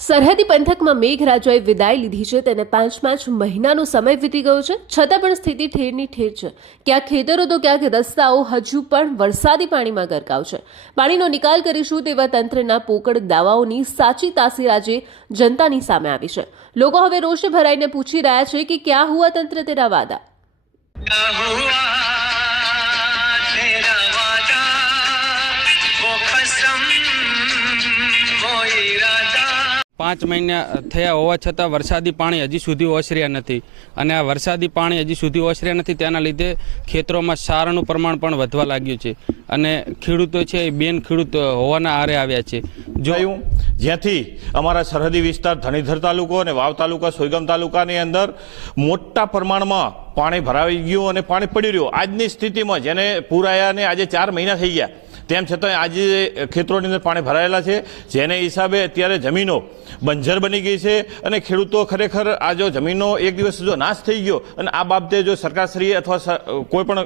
સરહદી પંથકમાં મેઘરાજાએ વિદાય લીધી છે. તેને પાંચ પાંચ મહિનાનો સમય વીતી ગયો છે. છતાં પણ સ્થિતિ ઠેરની ઠેર છે. ક્યાંક ખેતરો તો ક્યાંક રસ્તાઓ હજુ પણ વરસાદી પાણીમાં ગરકાવ છે. પાણીનો નિકાલ કરીશું તેવા તંત્રના પોકળ દાવાઓની સાચી તાસીર આજે જનતાની સામે આવી છે. લોકો હવે રોષે ભરાઈને પૂછી રહ્યા છે કે ક્યાં હુઆ તંત્ર તેરા વાદા? પાંચ મહિના થયા હોવા છતાં વરસાદી પાણી હજી સુધી ઓસર્યા નથી. અને આ વરસાદી પાણી હજી સુધી ઓસર્યા નથી, તેના લીધે ખેતરોમાં સારનું પ્રમાણ પણ વધવા લાગ્યું છે. અને ખેડૂતો છે, એ બેન ખેડૂત હોવાના આરે આવ્યા છે. જોયું જ્યાંથી અમારા સરહદી વિસ્તાર ધણીધર તાલુકો અને વાવ તાલુકા, સોયગામ તાલુકાની અંદર મોટા પ્રમાણમાં પાણી ભરાઈ ગયું અને પાણી પડી રહ્યું. આજની સ્થિતિમાં જેને પૂર આવ્યા ને આજે ચાર મહિના થઈ ગયા. તેમ છતાં આજે ખેતરોની અંદર પાણી ભરાયેલા છે. જેને હિસાબે અત્યારે જમીનો બંજર બની ગઈ છે અને ખેડૂતો ખરેખર આ જો જમીનો એક દિવસ જો નાશ થઈ ગયો અને આ બાબતે જો સરકારશ્રીએ અથવા કોઈ પણ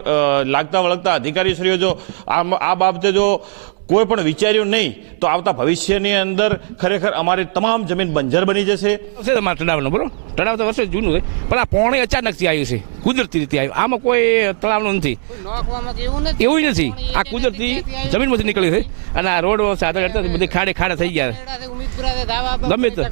લાગતા વળગતા અધિકારીશ્રીઓ જો આ બાબતે જો કોઈ પણ વિચાર્યું નહીં તો આવતા ભવિષ્યની અંદર ખરેખર અમારી તમામ જમીન બંજર બની જશે. તમારા તળાવનો બરોબર? તળાવ તો વર્ષે જૂનું છે પણ આ પોણી અચાનકથી આવ્યું છે કુદરતી રીતે આવ્યું. આમાં કોઈ તળાવનું નથી. એવું નથી? આ કુદરતી જમીનમાંથી નીકળી છે અને આ રોડ સાધન કરતા બધી ખાડે ખાડા થઈ ગયા. ગમે તો.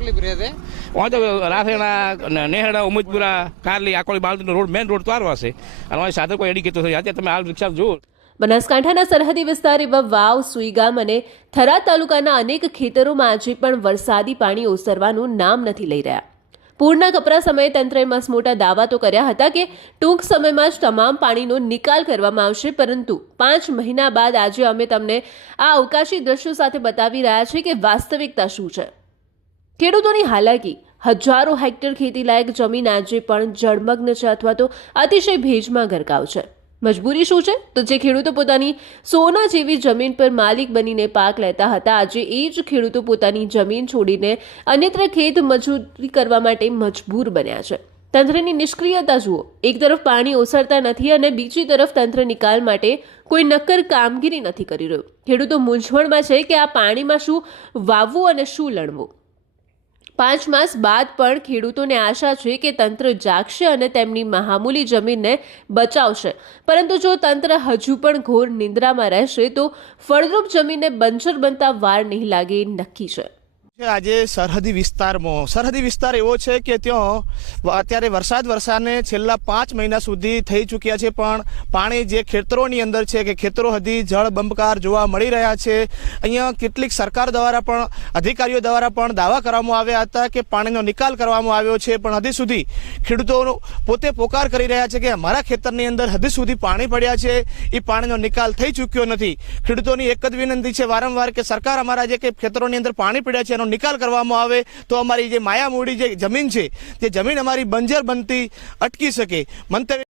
રાસેણા નેહડા ઉમેદપુરા કારલી આકોલી બાલદીનો રોડ મેન રોડ તો આરવા છે અને કોઈ એડી કહેતો થઈ અત્યારે તમે હાલ રિક્ષા જુઓ. બનાસકાંઠાના સરહદી વિસ્તાર એવા વાવ, સુઈગામ અને થરા તાલુકાના અનેક ખેતરોમાં આજે પણ વરસાદી પાણી ઓસરવાનું નામ નથી લઈ રહ્યા. પૂરના કપરા સમયે તંત્રએ મસમોટા દાવા તો કર્યા હતા કે ટૂંક સમયમાં જ તમામ પાણીનો નિકાલ કરવામાં આવશે, પરંતુ પાંચ મહિના બાદ આજે અમે તમને આ અવકાશી દ્રશ્યો સાથે બતાવી રહ્યા છીએ કે વાસ્તવિકતા શું છે. ખેડૂતોની હાલાકી, હજારો હેક્ટર ખેતીલાયક જમીન આજે પણ જળમગ્ન છે અથવા તો અતિશય ભેજમાં ગરકાવ છે. મજબૂરી શું છે? તો જે ખેડૂતો પોતાની સોના જેવી જમીન પર માલિક બનીને પાક લેતા હતા, આજે એ જ ખેડૂતો પોતાની જમીન છોડીને અન્યત્ર ખેત મજૂરી કરવા માટે મજબૂર બન્યા છે. તંત્રની નિષ્ક્રિયતા જુઓ. એક તરફ પાણી ઓસરતા નથી અને બીજી તરફ તંત્ર નિકાલ માટે કોઈ નક્કર કામગીરી નથી કરી રહ્યું. ખેડૂતો મૂંઝવણમાં છે કે આ પાણીમાં શું વાવવું અને શું લણવું. પાંચ માસ બાદ પણ ખેડૂતોને આશા છે કે તંત્ર જાગશે અને તેમની મહામૂલી જમીનને બચાવશે. પરંતુ જો તંત્ર હજુ પણ ઘોર નિંદ્રામાં રહેશે, તો ફળદ્રુપ જમીનને બંજર બનતા વાર નહીં લાગે, નક્કી છે. આજે સરહદી વિસ્તારમાં, સરહદી વિસ્તાર એવો છે કે ત્યાં અત્યારે વરસાદ વરસાદને છેલ્લા પાંચ મહિના સુધી થઈ ચૂક્યા છે, પણ પાણી જે ખેતરોની અંદર છે, કે ખેતરો હજી જળ બંબકાર જોવા મળી રહ્યા છે. અહીંયા કેટલીક સરકાર દ્વારા પણ, અધિકારીઓ દ્વારા પણ દાવા કરવામાં આવ્યા હતા કે પાણીનો નિકાલ કરવામાં આવ્યો છે, પણ હજી સુધી ખેડૂતો પોતે પોકાર કરી રહ્યા છે કે અમારા ખેતરની અંદર હજી સુધી પાણી પડ્યા છે. એ પાણીનો નિકાલ થઈ ચૂક્યો નથી. ખેડૂતોની એક જ વિનંતી છે વારંવાર કે સરકાર અમારા જે કે ખેતરોની અંદર પાણી પડ્યા છે, એનો નિકાલ કરવામાં આવે તો અમારી જે માયામૂડી જે જમીન છે, તે જમીન અમારી બંજર બનતી અટકી શકે. મંતવ્ય